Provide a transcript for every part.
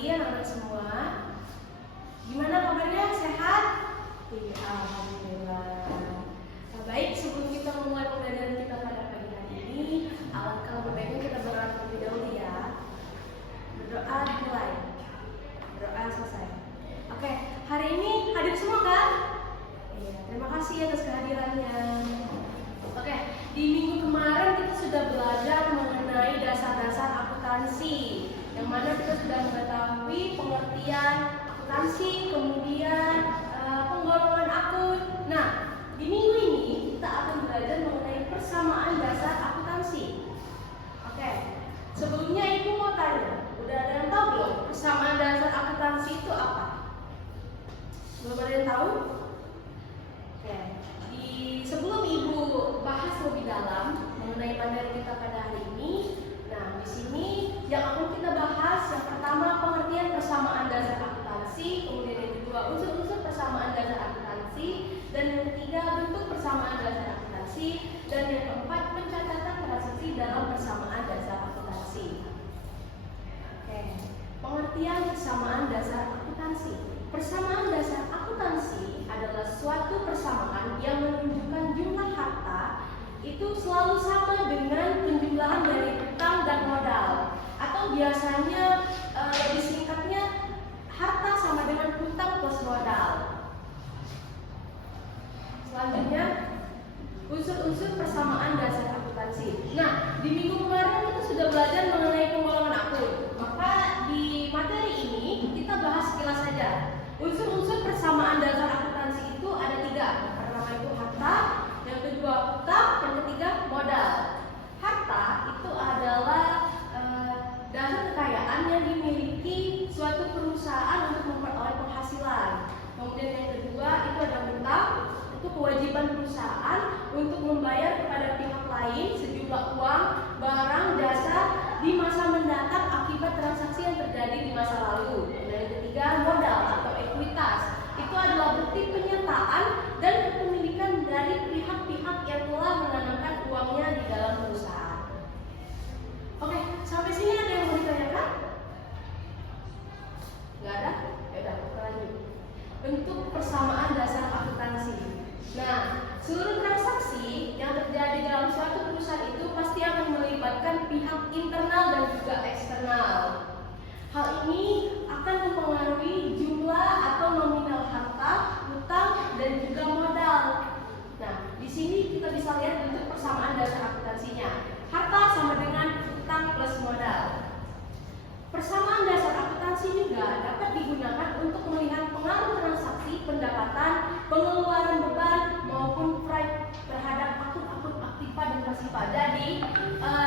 pagi anak-anak semua. Gimana kabarnya? Sehat? Iya, alhamdulillah. Nah, baik, sebelum kita memulai pembelajaran kita pada pagi hari ini, alangkah lebih baiknya kita berdoa terlebih dahulu ya. Berdoa dimulai. Berdoa selesai. Oke, hari ini hadir semua kan? Iya, terima kasih atas kehadirannya. Oke, di minggu kemarin kita sudah belajar mengenai dasar-dasar akuntansi, yang mana kita sudah mengetahui pengertian akuntansi, kemudian penggolongan akun. Nah, di minggu ini kita akan belajar mengenai persamaan dasar akuntansi. Oke, sebelumnya Ibu mau tanya, udah ada yang tahu belum persamaan dasar akuntansi itu apa? Belum ada yang tahu? Oke, sebelum Ibu bahas lebih dalam mengenai materi kita pada hari ini, nah di sini yang akan kita bahas yang pertama pengertian persamaan dasar akuntansi, kemudian yang kedua unsur-unsur persamaan dasar akuntansi, dan yang ketiga bentuk persamaan dasar akuntansi, dan yang keempat pencatatan transaksi dalam persamaan dasar akuntansi. Oke, pengertian persamaan dasar akuntansi. Persamaan dasar akuntansi adalah suatu persamaan yang menunjukkan jumlah harta itu selalu sama dengan penjumlahan dari utang dan modal, atau biasanya disingkatnya harta sama dengan utang plus modal. Selanjutnya unsur-unsur persamaan dasar akuntansi. Nah, di minggu kemarin kita sudah belajar mengenai penggolongan akun. Maka di materi ini kita bahas sekilas saja. Unsur-unsur persamaan dasar akuntansi itu ada 3. Yang pertama itu harta, yang kedua utang, yang ketiga modal. Harta itu adalah dasar kekayaan yang dimiliki suatu perusahaan untuk memperoleh penghasilan. Kemudian yang kedua itu ada utang, itu kewajiban perusahaan untuk membayar kepada pihak lain sejumlah uang, barang, jasa di masa mendatang akibat transaksi yang terjadi di masa lalu. Dan yang ketiga modal atau ekuitas, itu adalah bukti penyertaan dan kepemilikan dari pihak-pihak yang telah menanamkan uangnya di dalam perusahaan. Oke, sampai sini ada yang mau ditanyakan? Nggak ada? Ya udah, kita lanjut. Bentuk persamaan dasar akuntansi. Nah, seluruh transaksi yang terjadi dalam suatu perusahaan itu pasti akan melibatkan pihak internal dan juga eksternal. Hal ini akan mempengaruhi jumlah atau nominal harta, utang, dan juga modal. Nah, di sini kita bisa lihat bentuk persamaan dasar akuntansinya. Harta sama dengan utang plus modal. Persamaan dasar akuntansi juga dapat digunakan untuk melihat pengaruh transaksi, pendapatan, pengeluaran beban, maupun pride terhadap akun-akun aktiva dan pasifa. Jadi,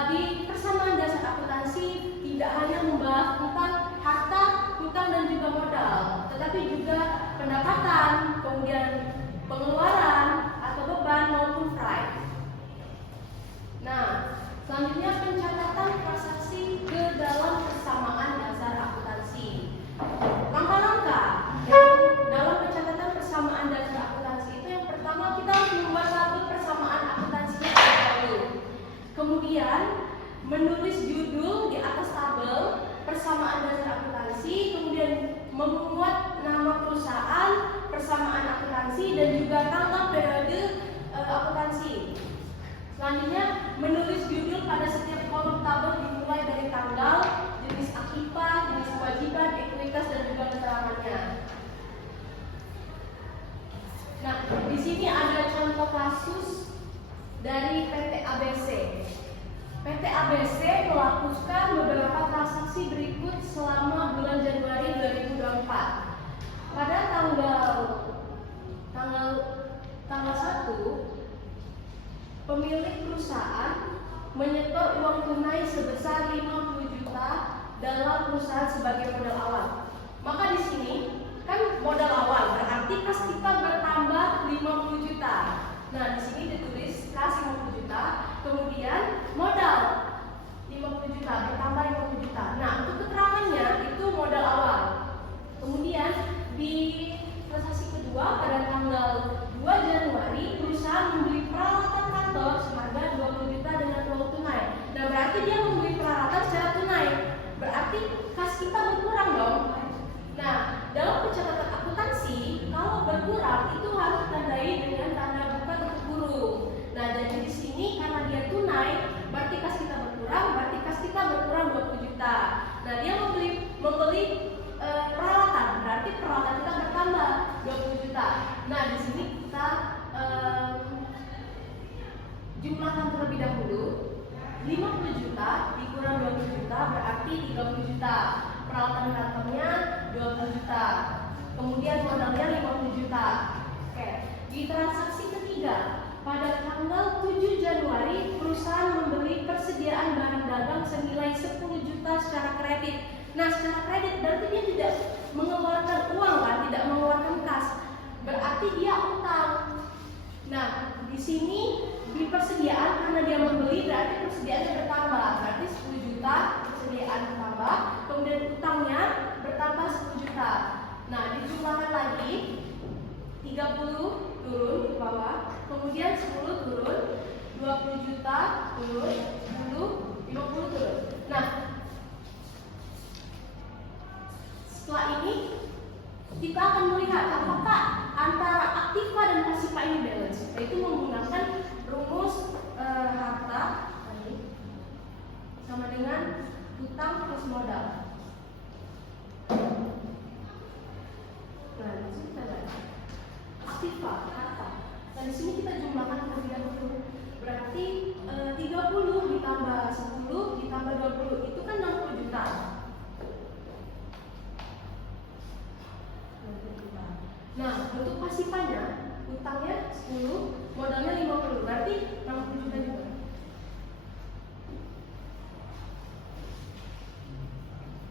di persamaan dasar akuntansi tidak hanya membahas tentang harta, utang, dan juga modal, tetapi juga pendapatan, kemudian pengeluaran atau beban maupun pride. Nah, selanjutnya pencatatan transaksi ke dalam persamaan dasar akuntansi. Langkah-langkah dalam pencatatan persamaan dasar akuntansi itu yang pertama kita harus membuat satu persamaan akuntansinya terlebih dahulu. Kemudian menulis judul di atas tabel persamaan dasar akuntansi, kemudian memuat nama perusahaan, persamaan akuntansi, dan juga tanggal periode akuntansi. Selanjutnya menulis judul pada setiap kolom tabel dimulai dari tanggal, jenis akiva, jenis kewajiban, ekuitas, dan juga keterangannya. Nah, di sini ada contoh kasus dari PT ABC. PT ABC melakukan beberapa transaksi berikut selama bulan Januari 2024. Pada tanggal 1, pemilik perusahaan menyetor uang tunai sebesar 50 juta dalam perusahaan sebagai modal awal. Maka di sini kan modal awal berarti kas kita bertambah 50 juta. Nah, di sini ditulis kas 50 juta, kemudian modal 50 juta bertambah 50 juta. Nah, untuk keterangannya itu modal awal. Kemudian di transaksi kedua pada tanggal 2 Januari perusahaan membeli peralatan kantor seharga 20 juta dengan uang tunai. Nah, berarti dia membeli peralatan secara tunai. Berarti kas kita berkurang dong. 50 juta dikurang 20 juta berarti 30 juta. Peralatan kantornya 20 juta. Kemudian modalnya 50 juta. Oke. Di transaksi ketiga, pada tanggal 7 Januari perusahaan membeli persediaan barang dagang senilai 10 juta secara kredit. Nah, secara kredit berarti dia tidak mengeluarkan uang kan, tidak mengeluarkan kas. Berarti dia utang. Nah, di sini di persediaan karena dia membeli berarti persediaannya bertambah. Berarti 10 juta persediaan bertambah, kemudian utangnya bertambah 10 juta. Nah, dijumlahkan lagi 30 turun ke bawah, kemudian 10 turun, 20 juta turun, 10, 50 turun. Nah, setelah ini kita akan melihat apakah antara aktiva dan pasifa ini balance, yaitu menggunakan rumus harta sama dengan utang plus modal. Nah, di sini kita lihat aktiva harta. Nah, di sini kita jumlahkan terlebih dahulu. Berarti 30 ditambah 10 ditambah 20 itu kan 60 juta. Nah, untuk pasifanya utangnya 10, modalnya 50, berarti 60 juta juga.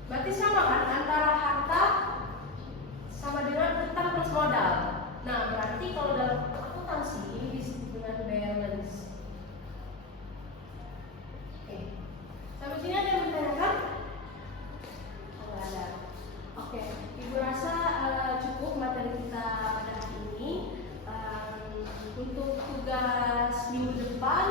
Berarti sama kan antara harta sama dengan utang plus modal. Nah, berarti kalau dalam akuntansi ini disebut dengan balance. Oke. Sampai sini ada yang bertanyakan? Oh, ada. Oke, Ibu rasa cukup materi kita pada hari ini. Untuk tugas minggu depan,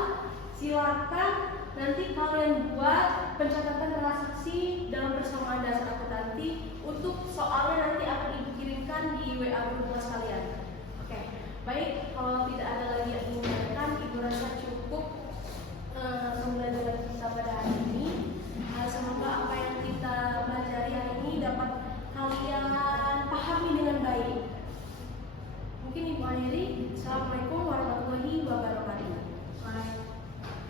silakan nanti kalian buat pencatatan transaksi dalam persamaan dasar akuntansi. Untuk soalnya nanti akan Ibu kirimkan di WA grup kelas kalian. Oke, baik. Kalau tidak ada lagi